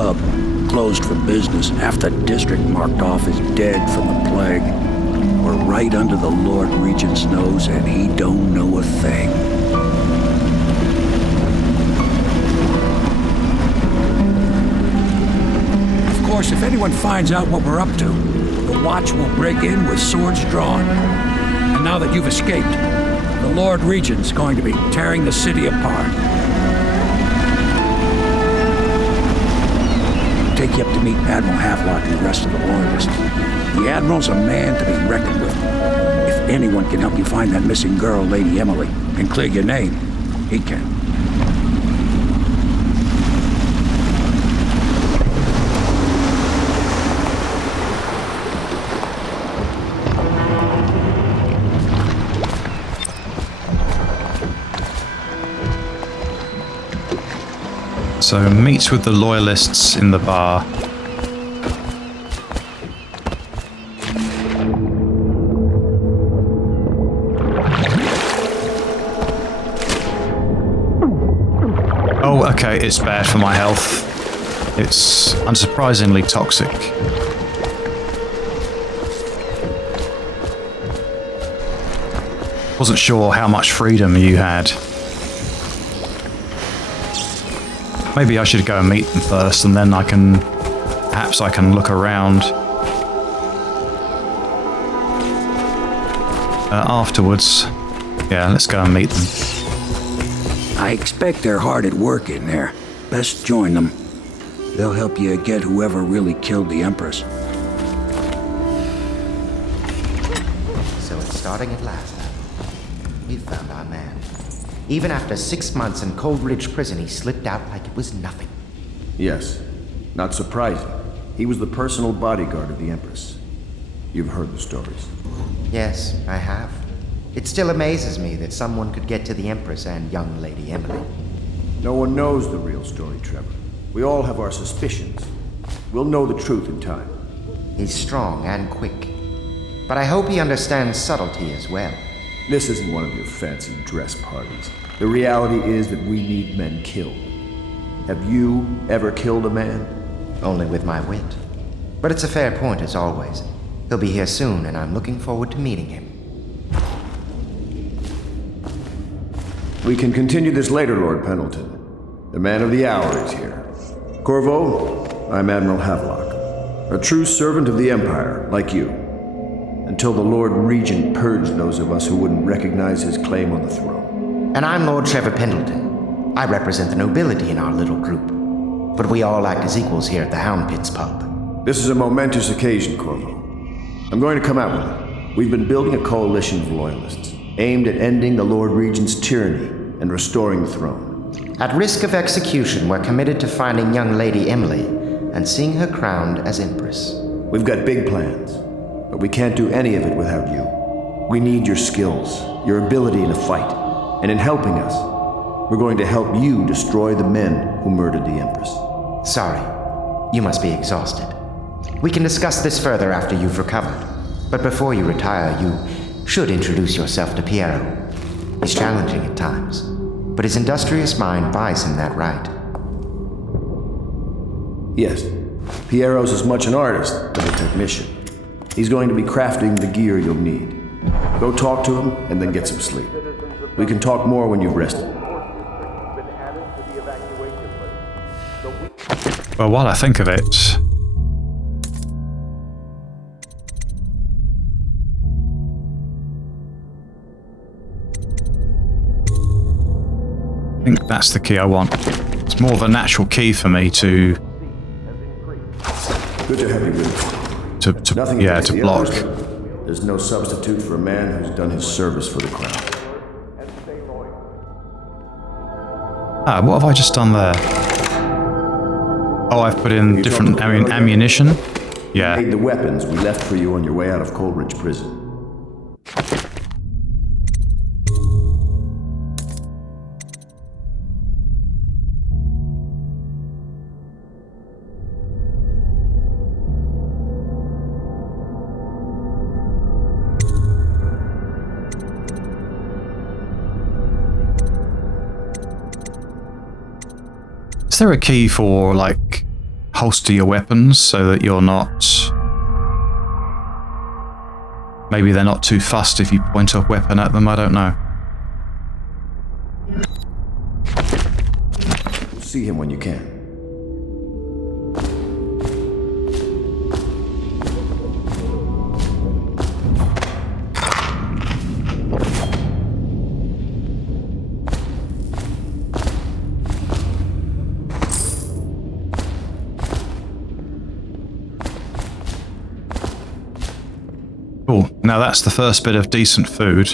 pub, closed for business, half the district marked off as dead from the plague. We're right under the Lord Regent's nose, and he don't know a thing. Of course, if anyone finds out what we're up to, the Watch will break in with swords drawn. And now that you've escaped, the Lord Regent's going to be tearing the city apart. Take you up to meet Admiral Havelock and the rest of the Loyalists. The Admiral's a man to be reckoned with. If anyone can help you find that missing girl, Lady Emily, and clear your name, he can. So meet with the Loyalists in the bar. Oh, okay, it's bad for my health. It's unsurprisingly toxic. Wasn't sure how much freedom you had. Maybe I should go and meet them first, and then perhaps I can look around afterwards. Yeah, let's go and meet them. I expect they're hard at work in there. Best join them. They'll help you get whoever really killed the Empress. So it's starting at last. We found our man. Even after 6 months in Coldridge Prison, he slipped out like it was nothing. Yes. Not surprising. He was the personal bodyguard of the Empress. You've heard the stories. Yes, I have. It still amazes me that someone could get to the Empress and young Lady Emily. No one knows the real story, Trevor. We all have our suspicions. We'll know the truth in time. He's strong and quick. But I hope he understands subtlety as well. This isn't one of your fancy dress parties. The reality is that we need men killed. Have you ever killed a man? Only with my wit. But it's a fair point as always. He'll be here soon, and I'm looking forward to meeting him. We can continue this later, Lord Pendleton. The man of the hour is here. Corvo, I'm Admiral Havelock. A true servant of the Empire, like you. Until the Lord Regent purged those of us who wouldn't recognize his claim on the throne. And I'm Lord Trevor Pendleton. I represent the nobility in our little group. But we all act as equals here at the Hound Pits pub. This is a momentous occasion, Corvo. I'm going to come out with it. We've been building a coalition of loyalists, aimed at ending the Lord Regent's tyranny and restoring the throne. At risk of execution, we're committed to finding young Lady Emily and seeing her crowned as Empress. We've got big plans, but we can't do any of it without you. We need your skills, your ability in a fight, and in helping us, we're going to help you destroy the men who murdered the Empress. Sorry, you must be exhausted. We can discuss this further after you've recovered. But before you retire, you should introduce yourself to Piero. He's challenging at times, but his industrious mind buys him that right. Yes, Piero's as much an artist as a technician. He's going to be crafting the gear you'll need. Go talk to him and then get some sleep. We can talk more when you've rested. Well, while I think of it, I think that's the key I want. It's more of a natural key for me to Good to have you with us. Nothing against the block. others. There's no substitute for a man who's done his service for the crown. Ah, what have I just done there? Oh, I've put in different ammunition. Yeah. Made the weapons we left for you on your way out of Coldridge Prison. Is there a key for, like, holster your weapons so that you're not... Maybe they're not too fussed if you point a weapon at them, I don't know. See him when you can. Cool. Now that's the first bit of decent food,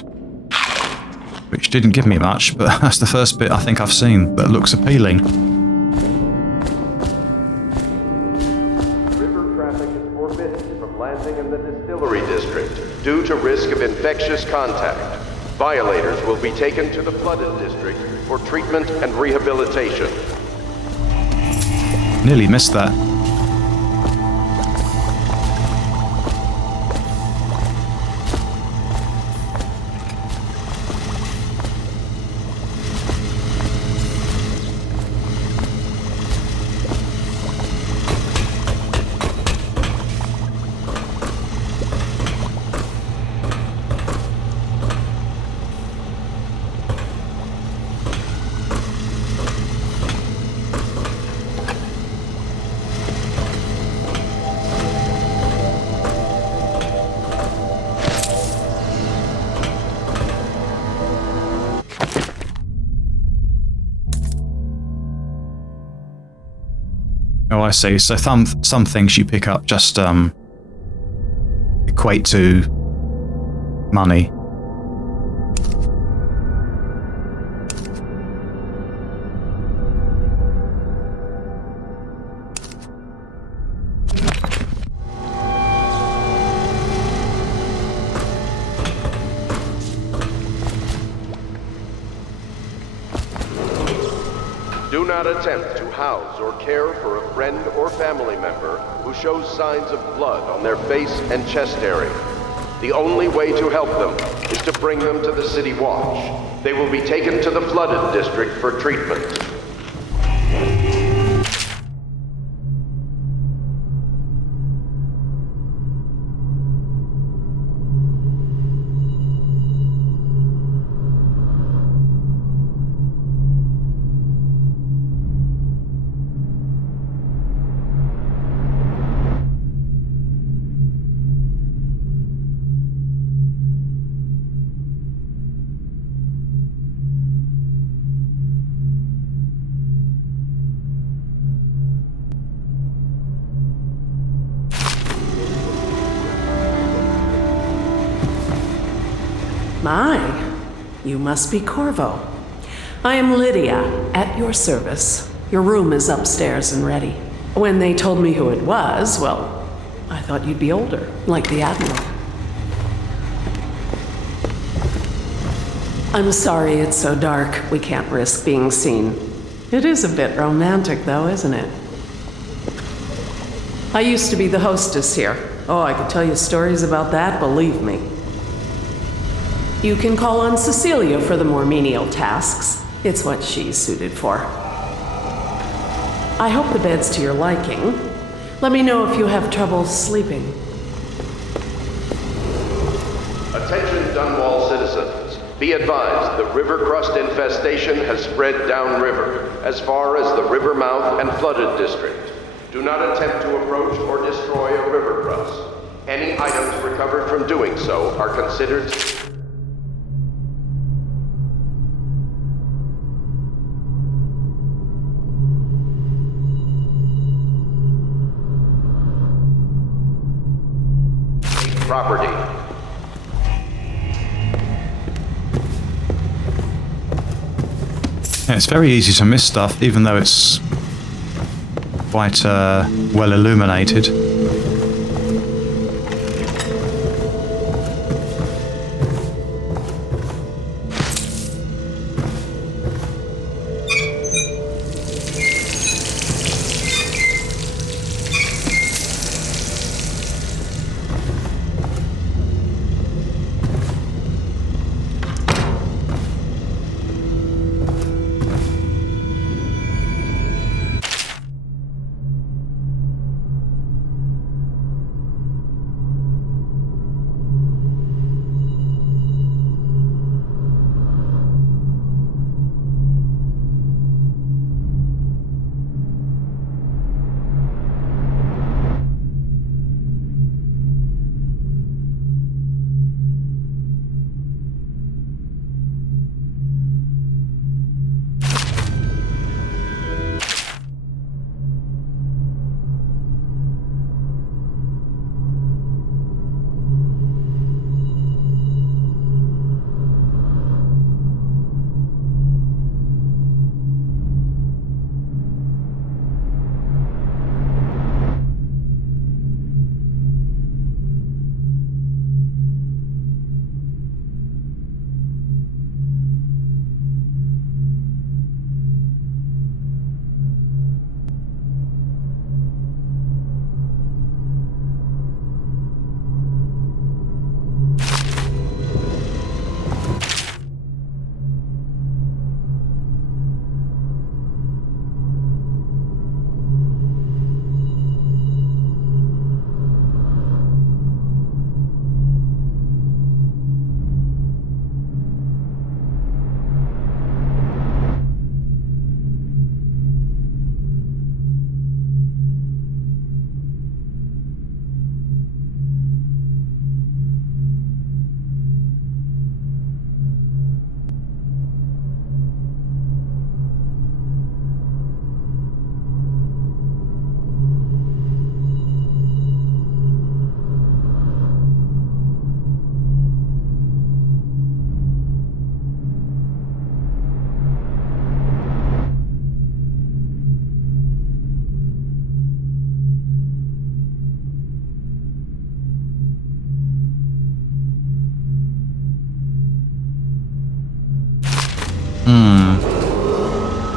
which didn't give me much, but that's the first bit I think I've seen that looks appealing. River traffic is forbidden from landing in the distillery district due to risk of infectious contact. Violators will be taken to the flooded district for treatment and rehabilitation. Nearly missed that. Oh, I see. So some things you pick up just equate to money. Do not attempt to house or care for a friend or family member who shows signs of blood on their face and chest area. The only way to help them is to bring them to the City Watch. They will be taken to the flooded district for treatment. My, you must be Corvo. I am Lydia, at your service. Your room is upstairs and ready. When they told me who it was, well, I thought you'd be older, like the Admiral. I'm sorry it's so dark. We can't risk being seen. It is a bit romantic, though, isn't it? I used to be the hostess here. Oh, I could tell you stories about that, believe me. You can call on Cecilia for the more menial tasks. It's what she's suited for. I hope the bed's to your liking. Let me know if you have trouble sleeping. Attention Dunwall citizens. Be advised the river crust infestation has spread downriver, as far as the river mouth and flooded district. Do not attempt to approach or destroy a river crust. Any items recovered from doing so are considered... property. Yeah, it's very easy to miss stuff, even though it's quite well illuminated.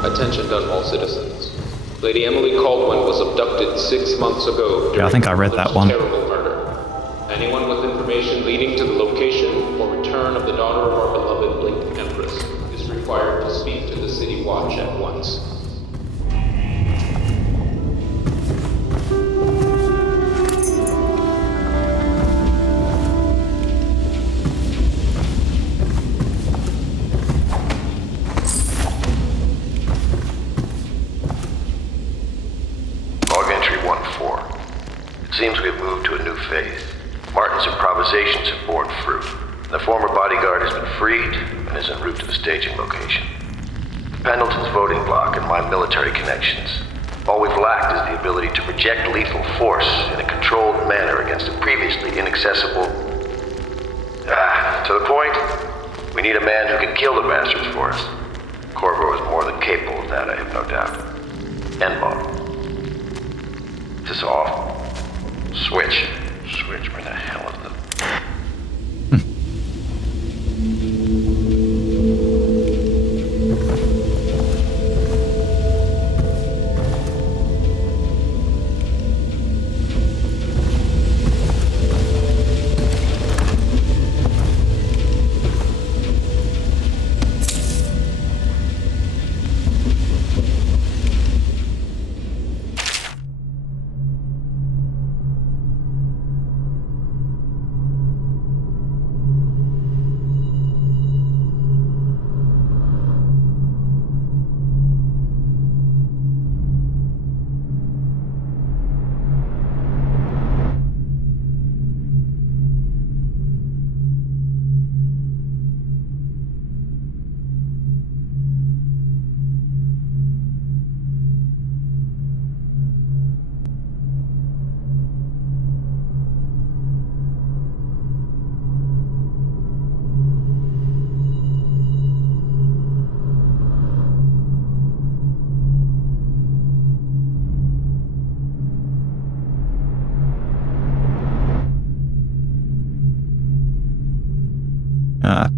Attention Dunwall citizens. Lady Emily Caldwell was abducted 6 months ago during I think I read that one. terrible murder. Anyone with information leading to the location or return of the daughter of our beloved Blink Empress is required to speak to the City Watch at once. Log entry 1-4. It seems we've moved to a new phase. Martin's improvisations have borne fruit. The former bodyguard has been freed and is en route to the staging location. Pendleton's voting block and my military connections. All we've lacked is the ability to project lethal force in a controlled manner against a previously inaccessible... to the point, we need a man who can kill the bastards for us. Corvo is more than capable of that, I have no doubt. N-bomb. Is this off? Switch. Switch, where the hell is the...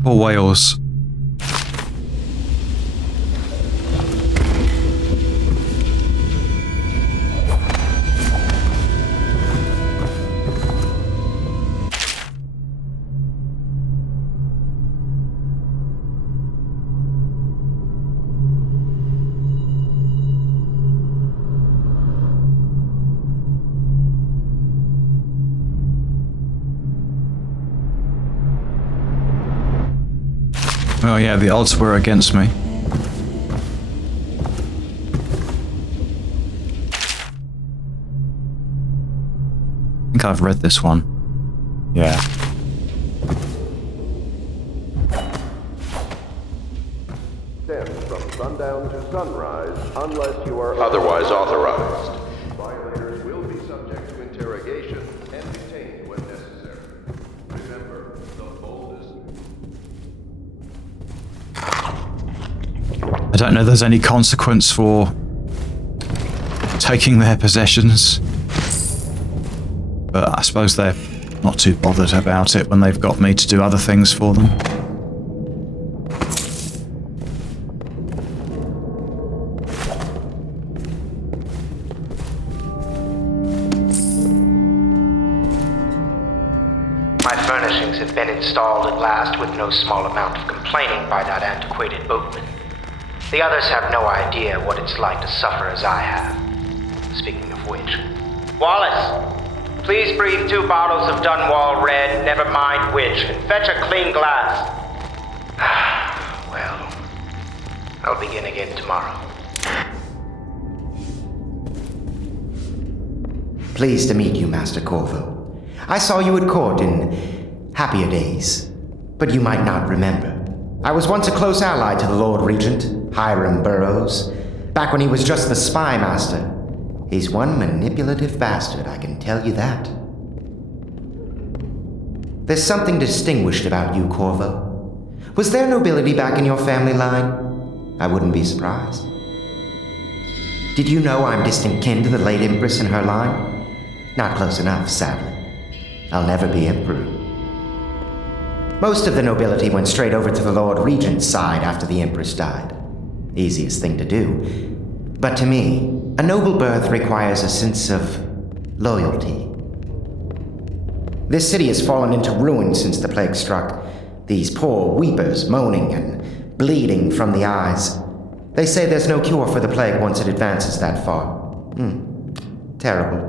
Poor whales. Oh yeah, the odds were against me. I think I've read this one. Yeah. Stand from sundown to sunrise unless you are otherwise authorized. Violators will be subject to interrogation and detained when necessary. Remember, the boldest... I don't know if there's any consequence for taking their possessions, but I suppose they're not too bothered about it when they've got me to do other things for them. My furnishings have been installed at last with no small amount of complaining by that antiquated boatman. The others have no idea what it's like to suffer as I have. Speaking of which... Wallace! Please breathe 2 bottles of Dunwall Red, never mind which, and fetch a clean glass. Well, I'll begin again tomorrow. Pleased to meet you, Master Corvo. I saw you at court in happier days, but you might not remember. I was once a close ally to the Lord Regent, Hiram Burroughs, back when he was just the spy master. He's one manipulative bastard, I can tell you that. There's something distinguished about you, Corvo. Was there nobility back in your family line? I wouldn't be surprised. Did you know I'm distant kin to the late Empress and her line? Not close enough, sadly. I'll never be emperor. Most of the nobility went straight over to the Lord Regent's side after the Empress died. Easiest thing to do. But to me, a noble birth requires a sense of loyalty. This city has fallen into ruin since the plague struck. These poor weepers moaning and bleeding from the eyes. They say there's no cure for the plague once it advances that far. Terrible.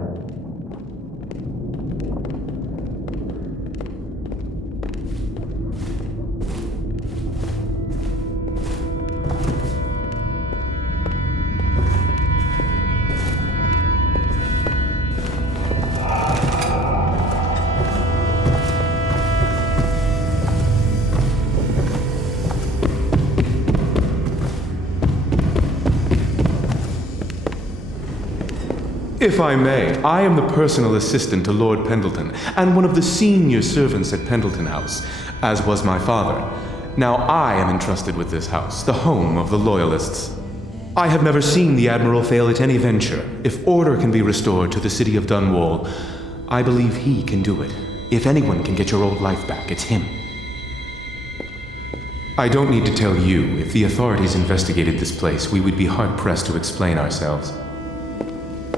If I may, I am the personal assistant to Lord Pendleton, and one of the senior servants at Pendleton House, as was my father. Now I am entrusted with this house, the home of the Loyalists. I have never seen the Admiral fail at any venture. If order can be restored to the city of Dunwall, I believe he can do it. If anyone can get your old life back, it's him. I don't need to tell you, if the authorities investigated this place, we would be hard-pressed to explain ourselves.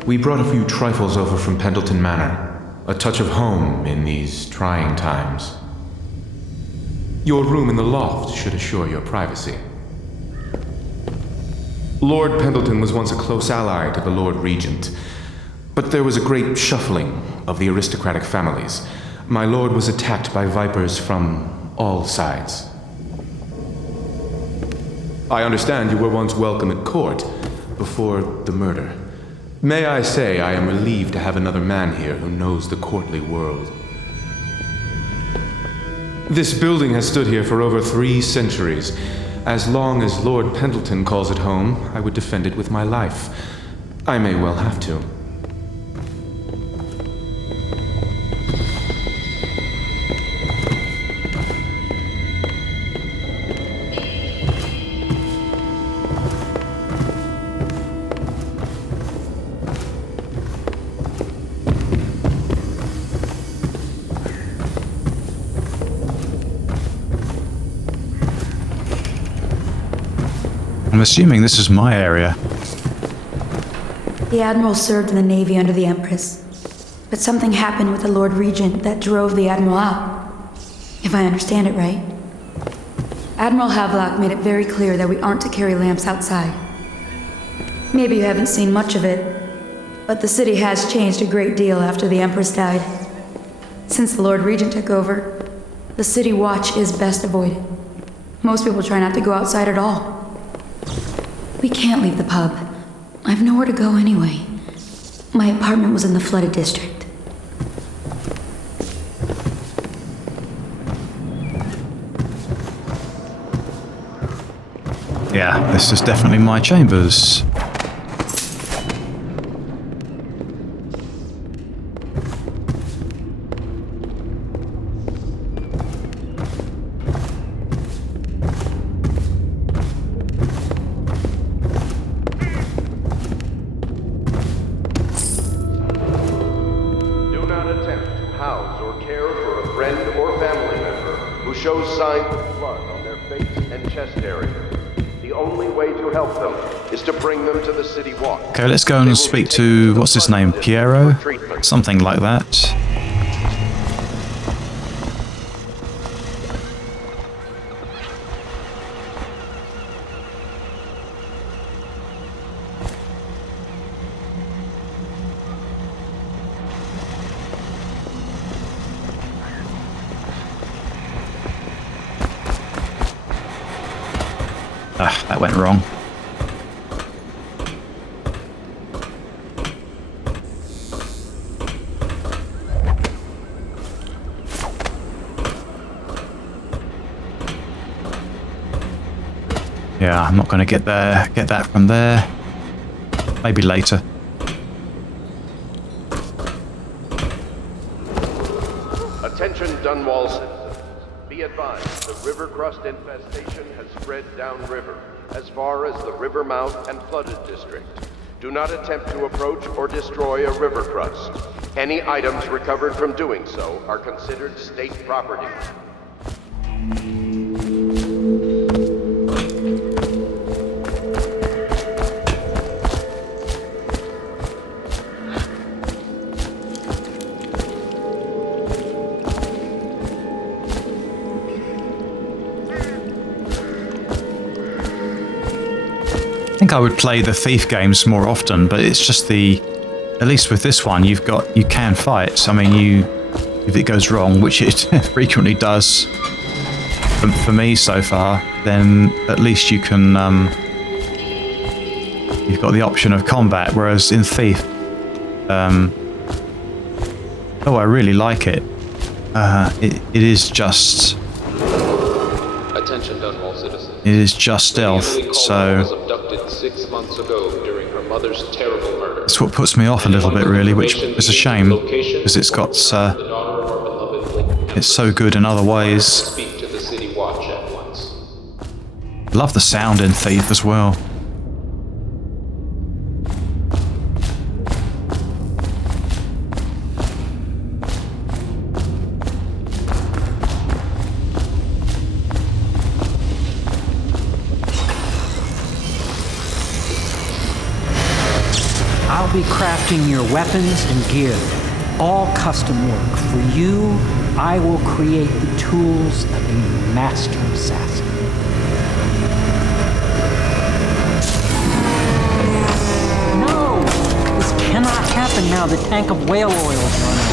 We brought a few trifles over from Pendleton Manor, a touch of home in these trying times. Your room in the loft should assure your privacy. Lord Pendleton was once a close ally to the Lord Regent, but there was a great shuffling of the aristocratic families. My lord was attacked by vipers from all sides. I understand you were once welcome at court before the murder. May I say I am relieved to have another man here who knows the courtly world. This building has stood here for over 3 centuries. As long as Lord Pendleton calls it home, I would defend it with my life. I may well have to. I'm assuming this is my area. The Admiral served in the Navy under the Empress, but something happened with the Lord Regent that drove the Admiral out. If I understand it right. Admiral Havelock made it very clear that we aren't to carry lamps outside. Maybe you haven't seen much of it, but the city has changed a great deal after the Empress died. Since the Lord Regent took over, the city watch is best avoided. Most people try not to go outside at all. We can't leave the pub. I've nowhere to go anyway. My apartment was in the flooded district. Yeah, this is definitely my chambers. Signs of blood on their face and chest area. The only way to help them is to bring them to the city walk. Okay, let's go and speak to, what's his name, Piero? Something like that. Ah, that went wrong. Yeah, I'm not going to get that from there. Maybe later. Attention Dunwall citizens. Be advised, the river crust infestation has spread downriver, as far as the river mouth and flooded district. Do not attempt to approach or destroy a river crust. Any items recovered from doing so are considered state property. I think I would play the thief games more often, but it's just at least with this one, you can fight. So, I mean, if it goes wrong, which it frequently does for me so far, then at least you can, you've got the option of combat, whereas in Thief, I really like it. It is just... Attention, Dunwall citizens. It is just stealth, so... was abducted 6 months ago during her mother's terrible murder. That's what puts me off a little bit, really, which is a shame, because it's got... it's so good in other ways. Speak to the City Watch at once. Love the sound in Thief as well. I'll be crafting your weapons and gear, all custom work. For you, I will create the tools of a master assassin. No! This cannot happen now. The tank of whale oil is running.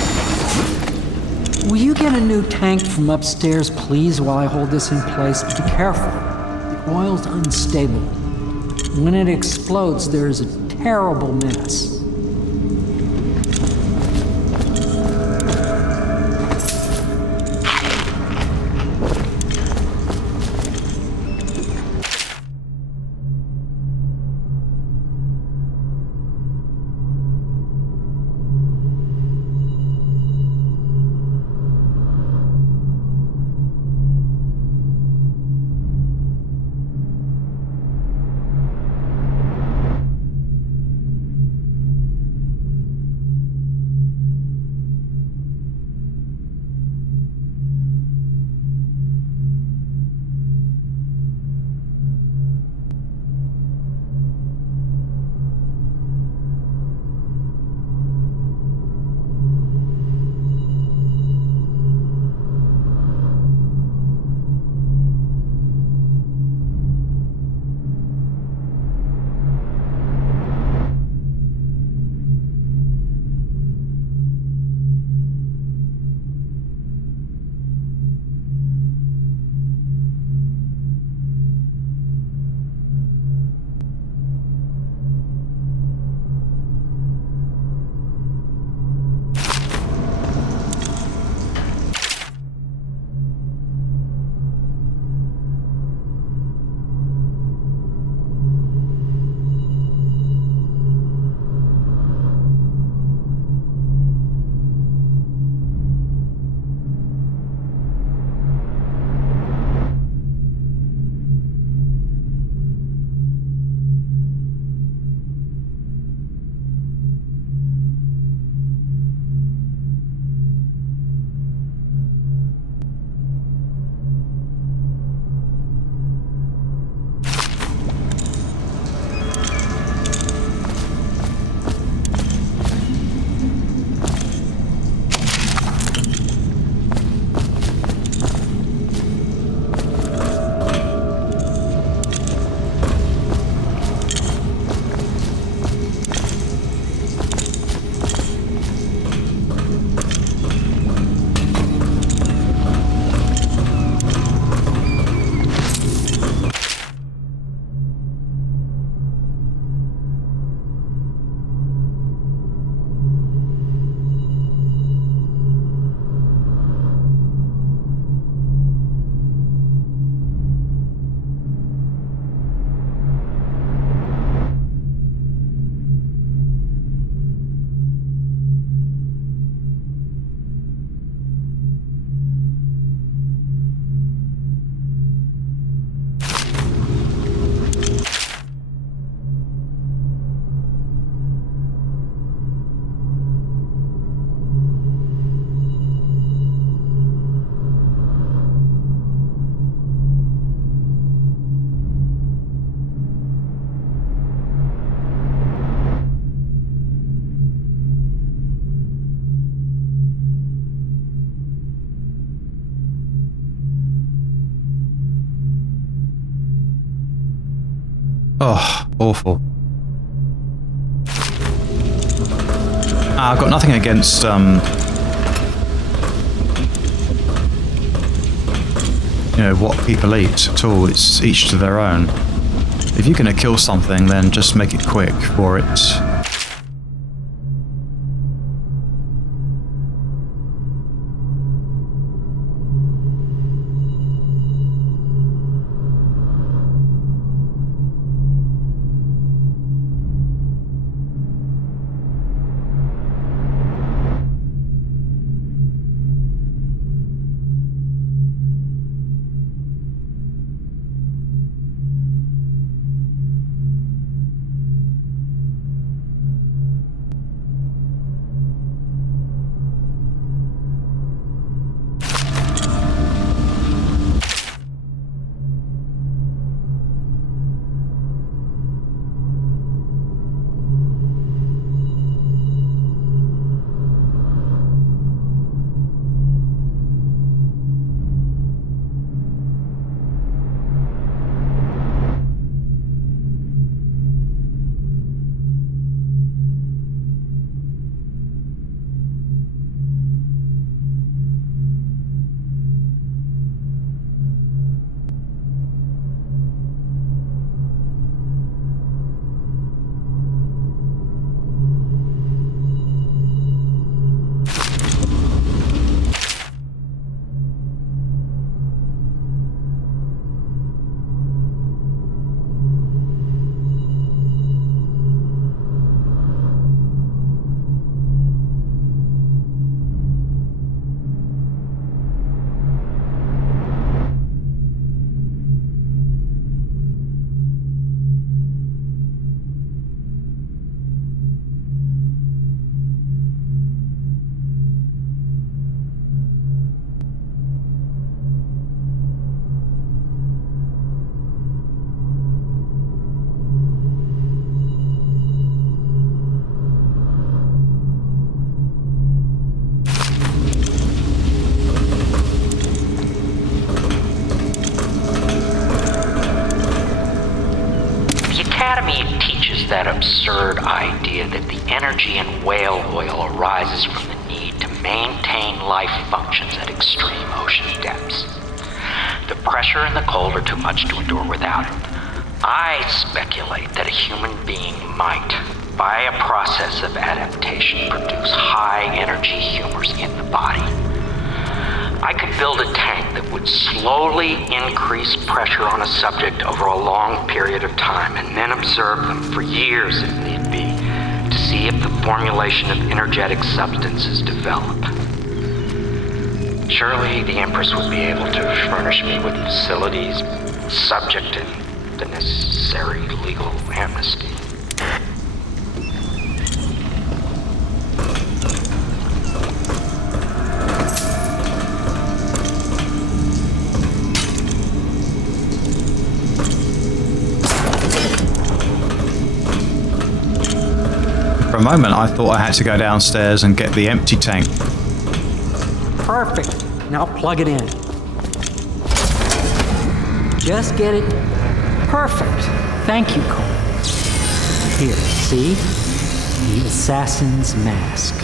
Will you get a new tank from upstairs, please, while I hold this in place? Be careful. The oil's unstable. When it explodes, there is a terrible mess. Oh, awful. I've got nothing against you know, what people eat at all. It's each to their own. If you're going to kill something, then just make it quick for it. That absurd idea that the energy in whale oil arises from the need to maintain life functions at extreme ocean depths. The pressure and the cold are too much to endure without it. I speculate that a human being might, by a process of adaptation, produce high-energy humors in the body. I could build a tank that would slowly increase pressure on a subject over a long period of time and then observe them for years if need be to see if the formulation of energetic substances develop. Surely the Empress would be able to furnish me with facilities, subject and the necessary legal amnesty. For a moment, I thought I had to go downstairs and get the empty tank. Perfect. Now plug it in. Just get it. Perfect. Thank you, Cole. Here, see? The assassin's mask.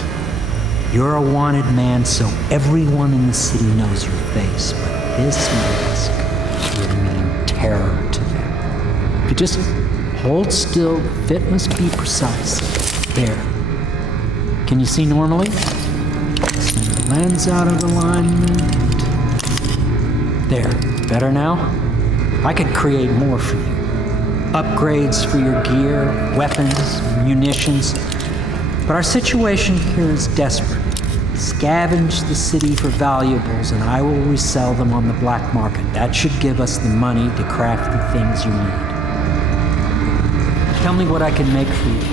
You're a wanted man, so everyone in the city knows your face, but this mask will mean terror to them. If you just hold still, the fit must be precise. There. Can you see normally? Send the lens out of alignment. There. Better now? I could create more for you. Upgrades for your gear, weapons, munitions. But our situation here is desperate. Scavenge the city for valuables and I will resell them on the black market. That should give us the money to craft the things you need. Tell me what I can make for you.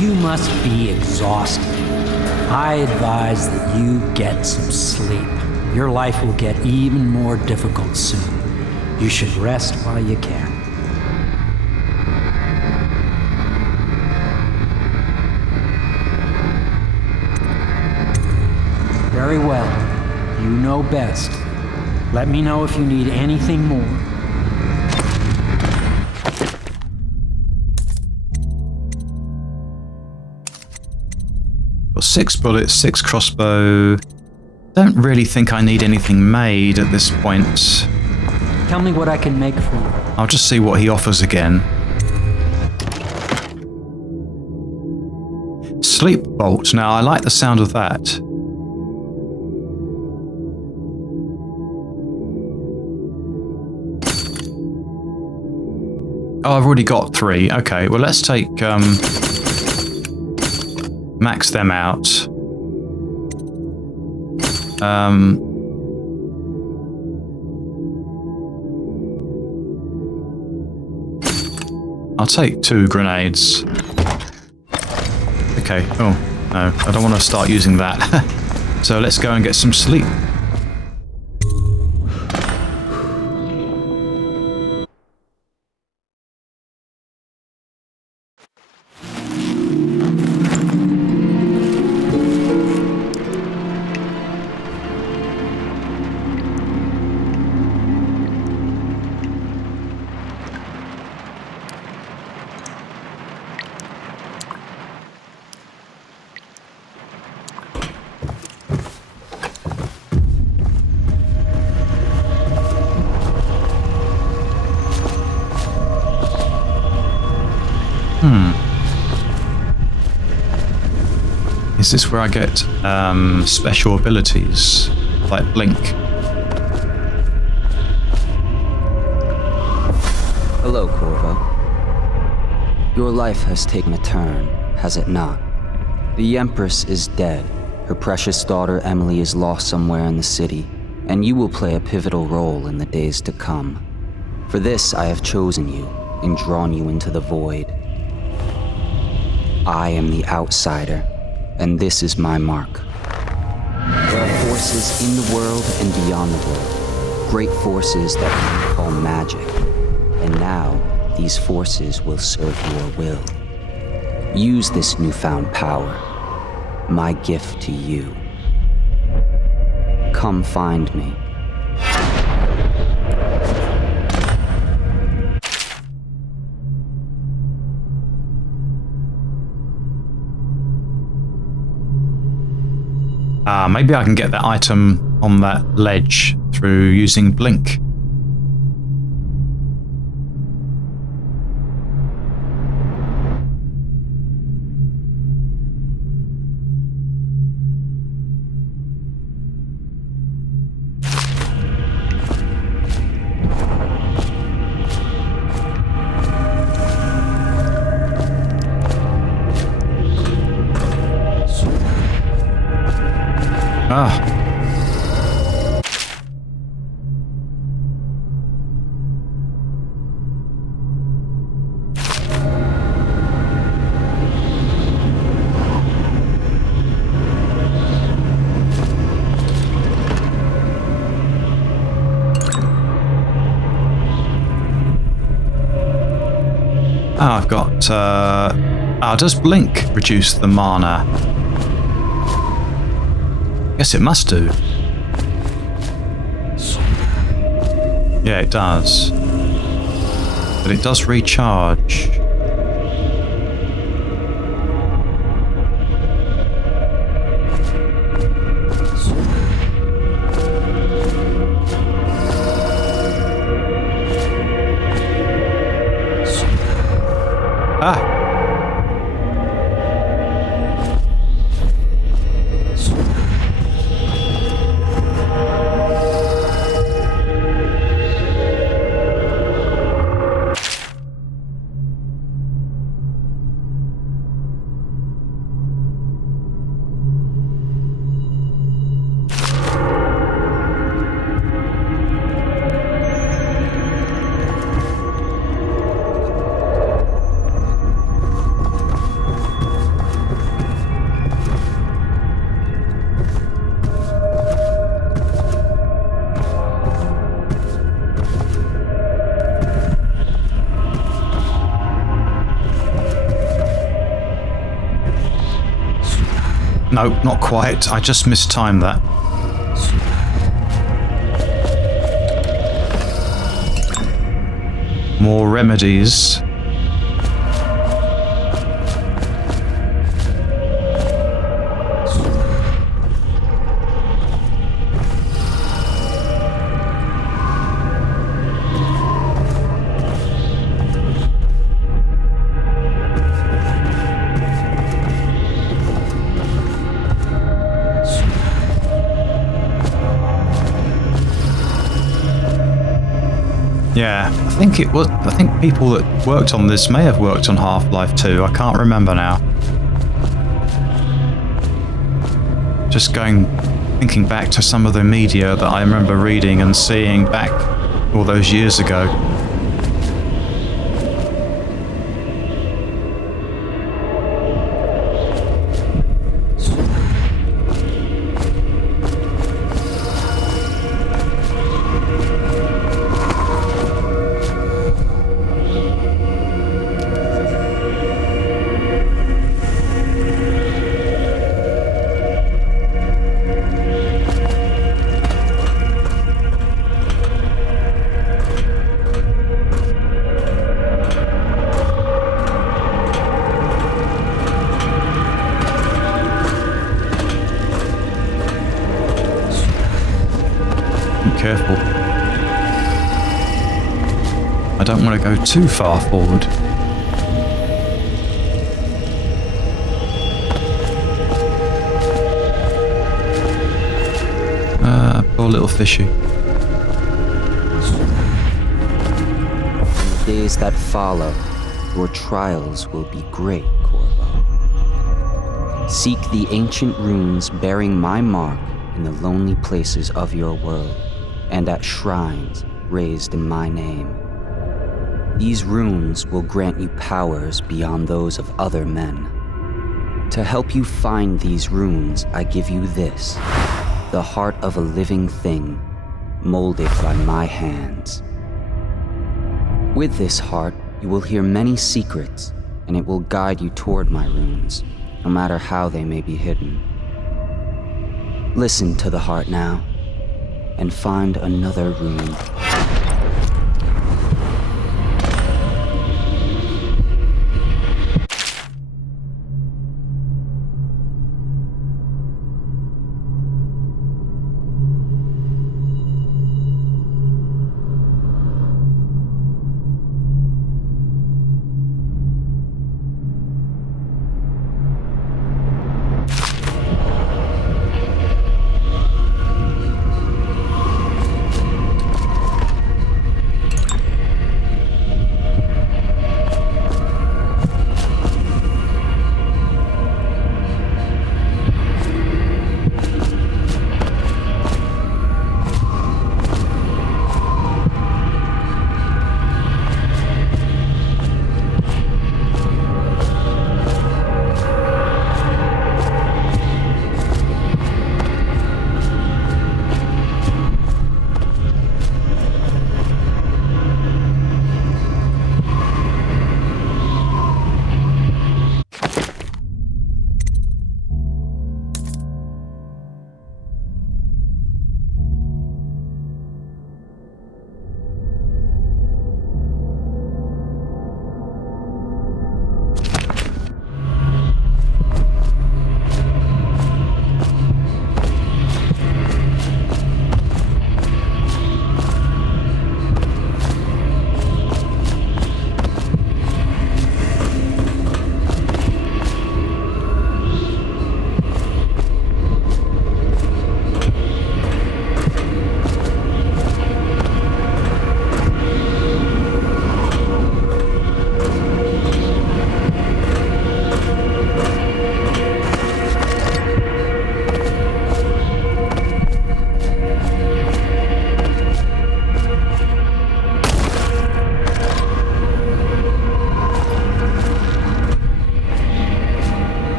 You must be exhausted. I advise that you get some sleep. Your life will get even more difficult soon. You should rest while you can. Very well. You know best. Let me know if you need anything more. Got 6 bullets, 6 crossbow. Don't really think I need anything made at this point. Tell me what I can make for you. I'll just see what he offers again. Sleep bolt. Now, I like the sound of that. Oh, I've already got 3. Okay, well, let's take... max them out. I'll take 2 grenades. Okay, oh, no, I don't want to start using that. So let's go and get some sleep. Is this where I get special abilities, like Blink? Hello, Corvo. Your life has taken a turn, has it not? The Empress is dead. Her precious daughter Emily is lost somewhere in the city, and you will play a pivotal role in the days to come. For this, I have chosen you and drawn you into the void. I am the outsider, and this is my mark. There are forces in the world and beyond the world, great forces that we call magic. And now, these forces will serve your will. Use this newfound power, my gift to you. Come find me. Maybe I can get that item on that ledge through using Blink. I've got... does Blink reduce the mana? Yes, it must do. Yeah, it does. But it does recharge. No, not quite. I just mistimed that. more remedies. Yeah, I think people that worked on this may have worked on Half-Life 2. I can't remember now. Just thinking back to some of the media that I remember reading and seeing back all those years ago. Careful. I don't want to go too far forward. Poor little fishy. In the days that follow, your trials will be great, Corvo. Seek the ancient runes bearing my mark in the lonely places of your world, and at shrines raised in my name. These runes will grant you powers beyond those of other men. To help you find these runes, I give you this, the heart of a living thing, molded by my hands. With this heart, you will hear many secrets, and it will guide you toward my runes, no matter how they may be hidden. Listen to the heart now, and find another rune.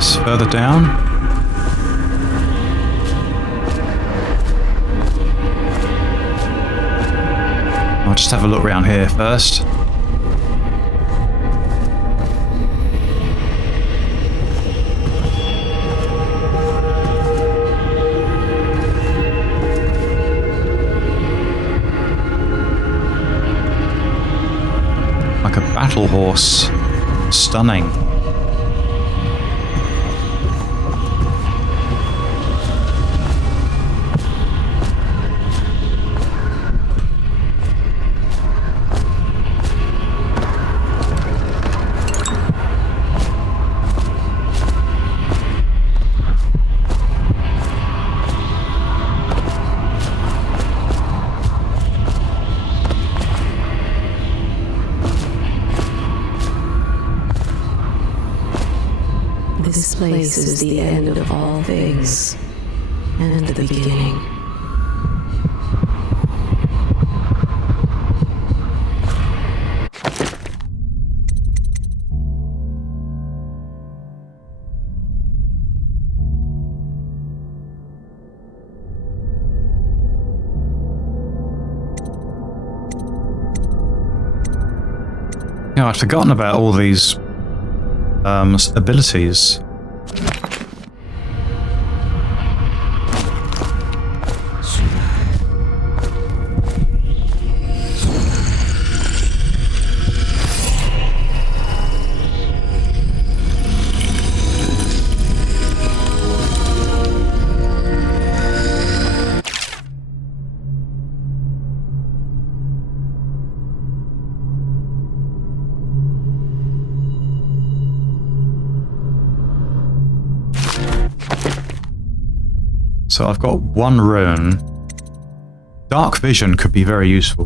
It's further down. I'll just have a look around here first. battle horse. Stunning. This place is the end of all things, and the beginning. Yeah, I'd forgotten about all these abilities. So I've got one rune. Dark vision could be very useful.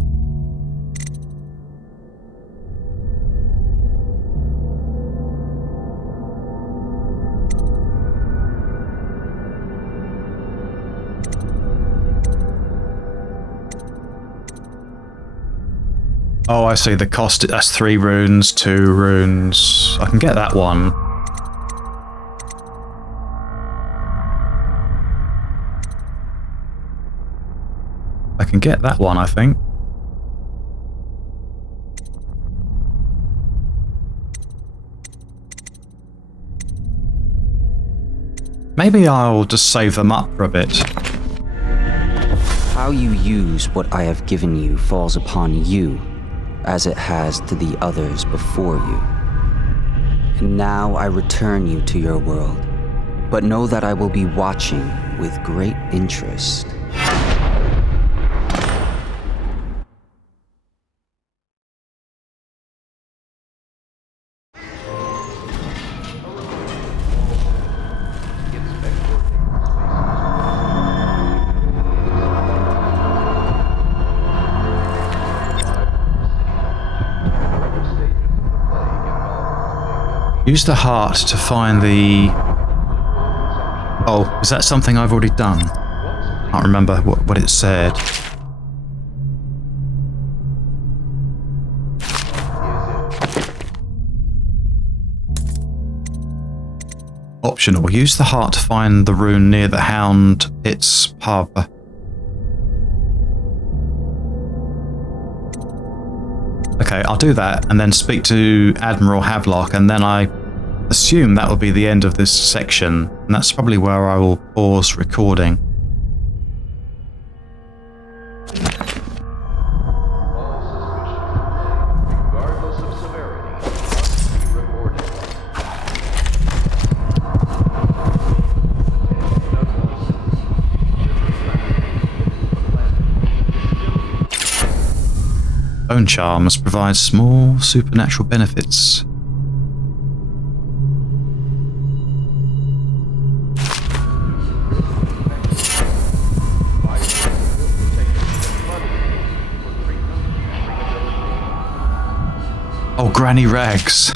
Oh, I see. The cost, that's 3 runes, 2 runes. I can get that one. I can get that one, I think. Maybe I'll just save them up for a bit. How you use what I have given you falls upon you, as it has to the others before you. And now I return you to your world, but know that I will be watching with great interest. Use the heart to find the... Oh, is that something I've already done? I can't remember what it said. Optional. Use the heart to find the rune near the Hound Pits pub. Okay, I'll do that and then speak to Admiral Havelock, and then I assume that will be the end of this section, and that's probably where I will pause recording. Regardless of severity, must be reported. Bone charms provide small supernatural benefits. Oh, Granny Rags.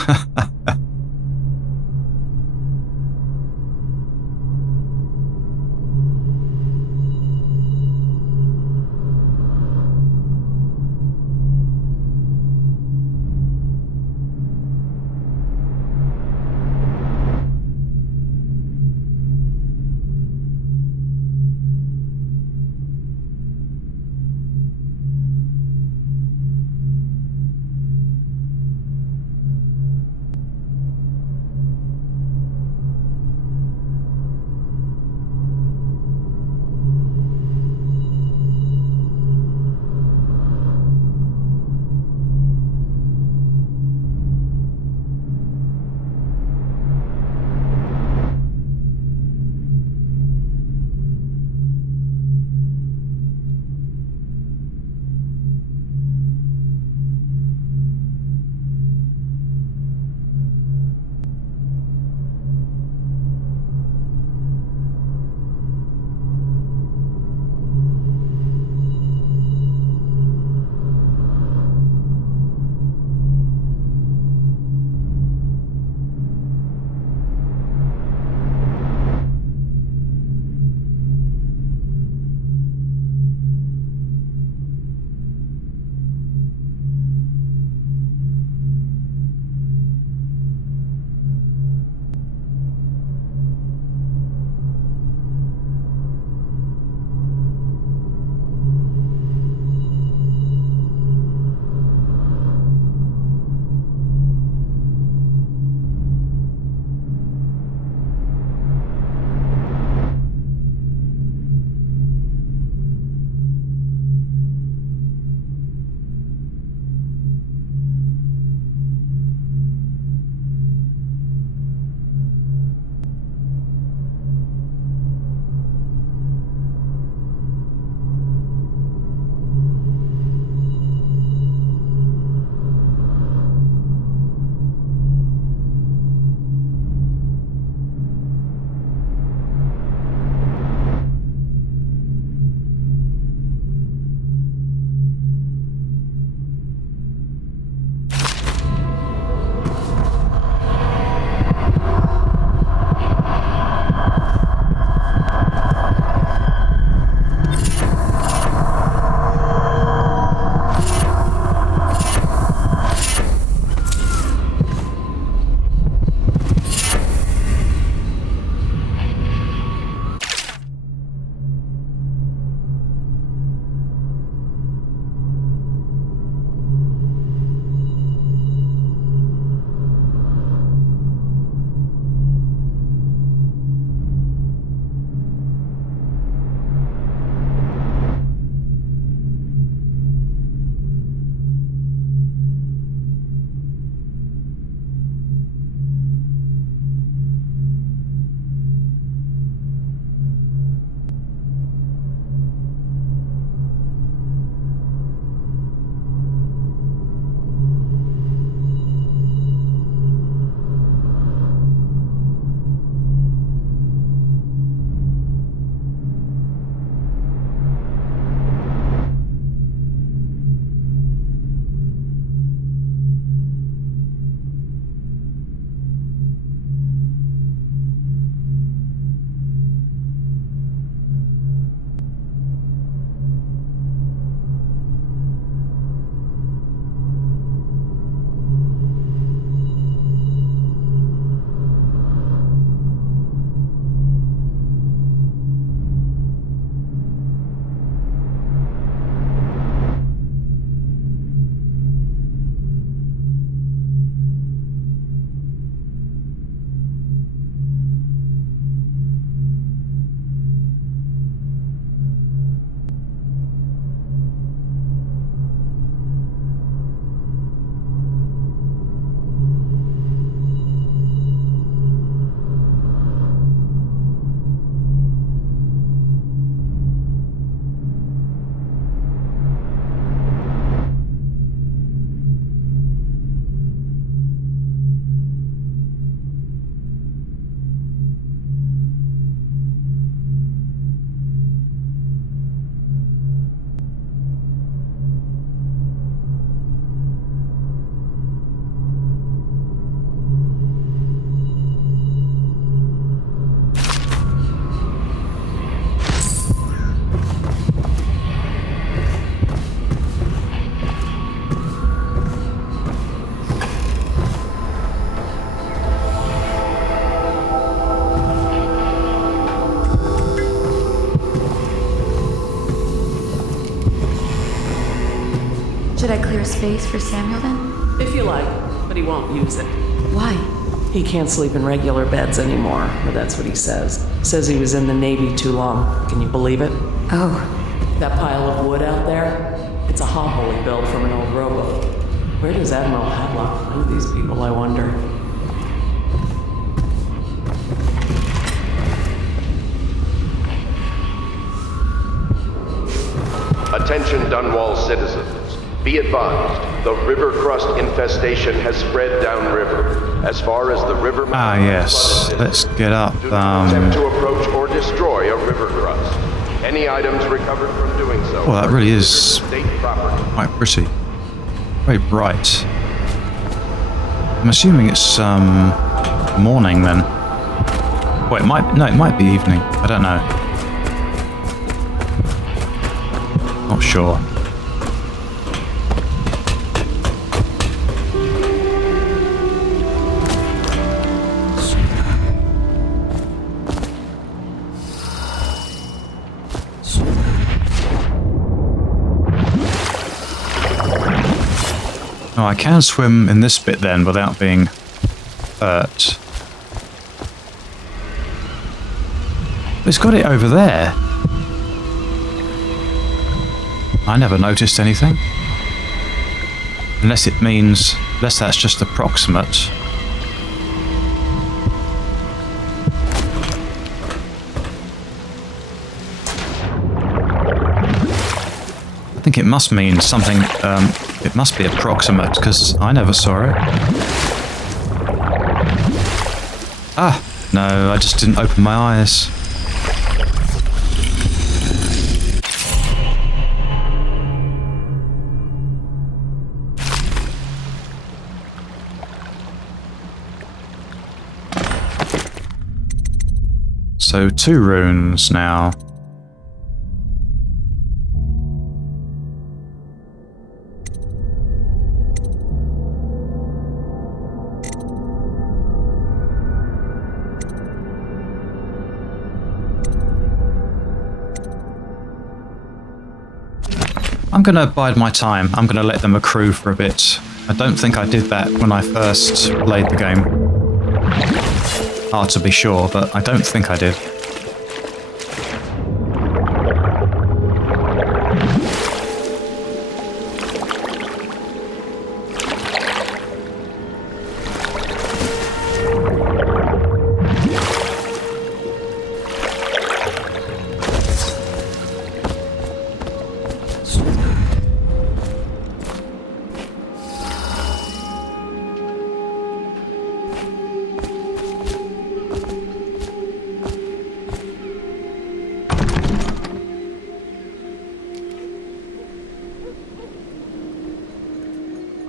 Should I clear space for Samuel then? If you like, but he won't use it. Why? He can't sleep in regular beds anymore, or that's what he says. Says he was in the Navy too long. Can you believe it? Oh. That pile of wood out there? It's a hovel he built from an old rowboat. Where does Admiral Hadlock find these people, I wonder? Attention Dunwall citizens. Be advised, the river crust infestation has spread downriver, as far as the river mouth. Ah, yes. Let's get up. Do not attempt to approach or destroy a river crust. Any items recovered from doing so. Well, that really is state property. quite pretty. Very bright. I'm assuming it's morning then. Well, it might be evening. I don't know. Not sure. Oh, I can swim in this bit then without being hurt. It's got it over there. I never noticed anything. Unless that's just approximate. I think it must mean something, it must be approximate, because I never saw it. Ah, no, I just didn't open my eyes. So 2 runes now. I'm going to bide my time. I'm going to let them accrue for a bit. I don't think I did that when I first played the game. Hard to be sure, but I don't think I did.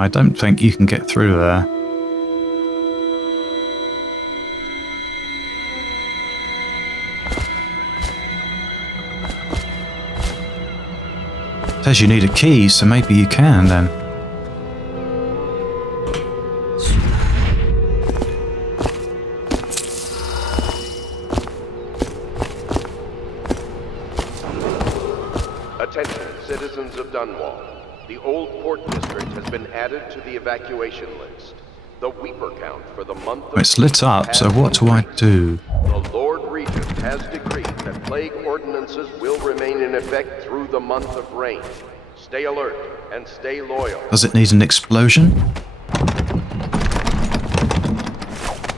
I don't think you can get through there. It says you need a key, so maybe you can then. Attention, citizens of Dunwall. The old port district has been added to the evacuation list. The Weeper count for the month of... It's lit up, so what do I do? The Lord Regent has decreed that plague ordinances will remain in effect through the month of rain. Stay alert and stay loyal. Does it need an explosion?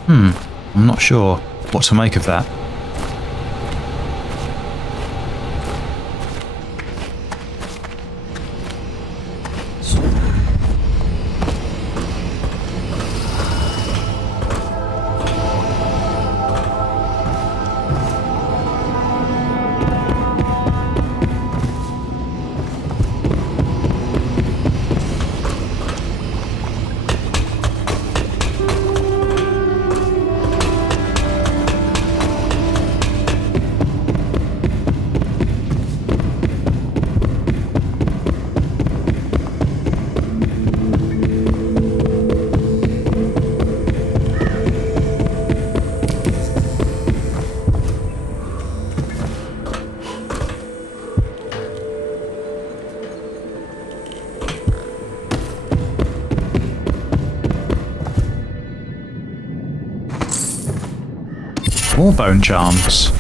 I'm not sure what to make of that. more bone charms.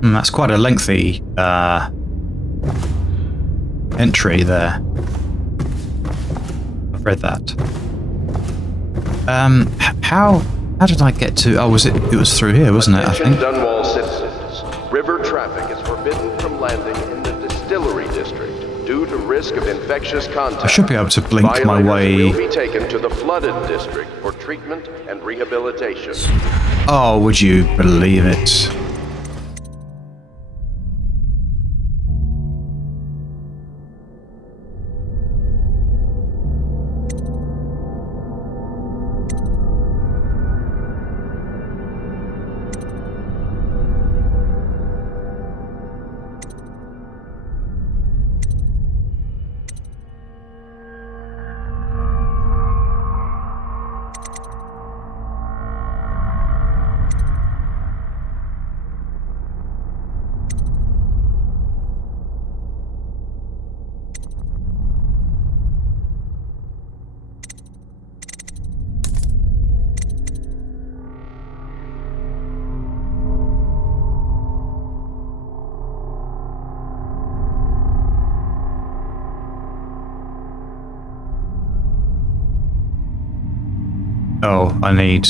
That's quite a lengthy entry there. I've read that. How did I get to? Oh, it was through here, wasn't it? I think. Dunwall citizens, river traffic is forbidden from landing in the distillery district due to risk of infectious contact. I should be able to blink my way. Will be taken to the flooded district for treatment and rehabilitation. Oh, would you believe it? Oh, I need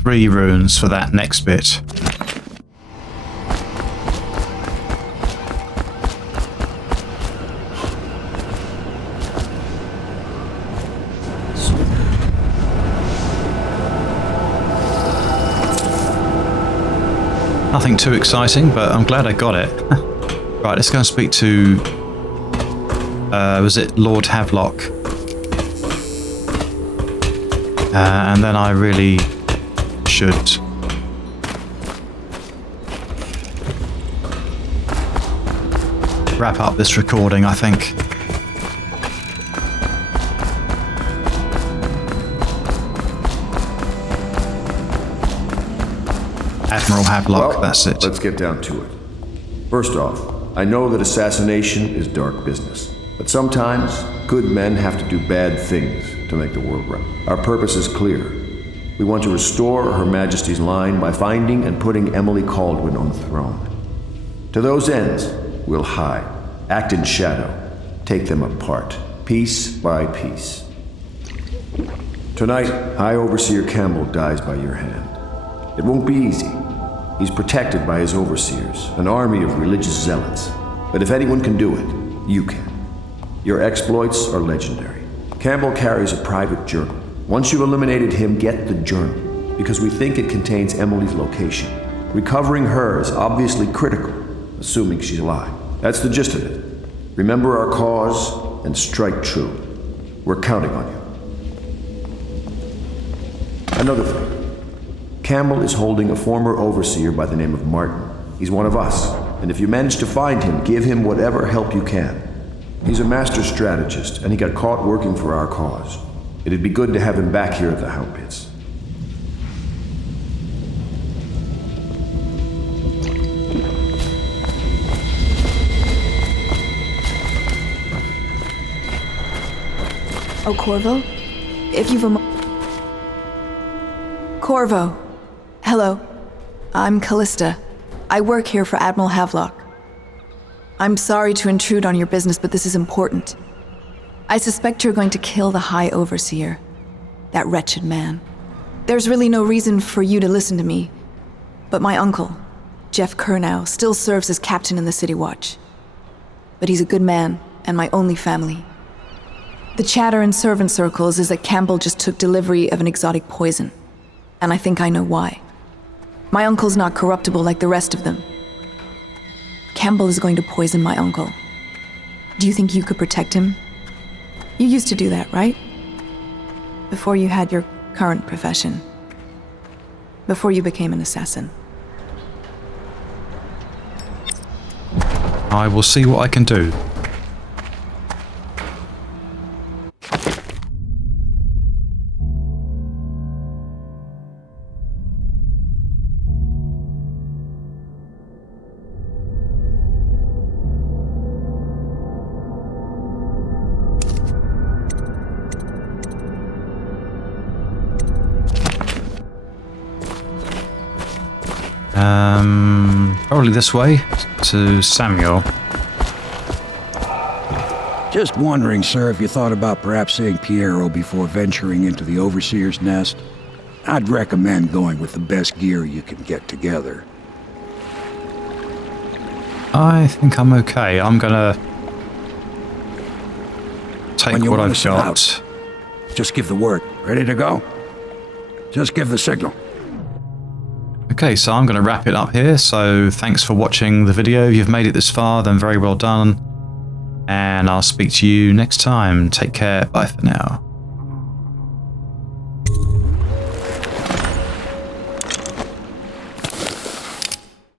3 runes for that next bit. Nothing too exciting, but I'm glad I got it. Right, let's go and speak to... was it Lord Havelock? And then I really should wrap up this recording, I think. Admiral Havelock, well, that's it. Let's get down to it. First off, I know that assassination is dark business. But sometimes, good men have to do bad things to make the world run. Our purpose is clear. We want to restore Her Majesty's line by finding and putting Emily Kaldwin on the throne. To those ends, we'll hide, act in shadow, take them apart, piece by piece. Tonight, High Overseer Campbell dies by your hand. It won't be easy. He's protected by his overseers, an army of religious zealots. But if anyone can do it, you can. Your exploits are legendary. Campbell carries a private journal. Once you've eliminated him, get the journal, because we think it contains Emily's location. Recovering her is obviously critical, assuming she's alive. That's the gist of it. Remember our cause and strike true. We're counting on you. Another thing. Campbell is holding a former overseer by the name of Martin. He's one of us, and if you manage to find him, give him whatever help you can. He's a master strategist, and he got caught working for our cause. It'd be good to have him back here at the Hound Pits. Oh, Corvo? If you've Corvo. Hello. I'm Callista. I work here for Admiral Havelock. I'm sorry to intrude on your business, but this is important. I suspect you're going to kill the High Overseer. That wretched man. There's really no reason for you to listen to me, but my uncle, Jeff Kernow, still serves as captain in the City Watch. But he's a good man, and my only family. The chatter in servant circles is that Campbell just took delivery of an exotic poison, and I think I know why. My uncle's not corruptible like the rest of them. Campbell is going to poison my uncle. Do you think you could protect him? You used to do that, right? Before you had your current profession. Before you became an assassin. I will see what I can do. Probably this way to Samuel. Just wondering, sir, if you thought about perhaps seeing Piero before venturing into the Overseer's nest. I'd recommend going with the best gear you can get together. I think I'm okay. I'm gonna take what I've got. Just give the word. Ready to go? Just give the signal. Okay, so I'm going to wrap it up here. So thanks for watching the video. If you've made it this far, then very well done. And I'll speak to you next time. Take care. Bye for now.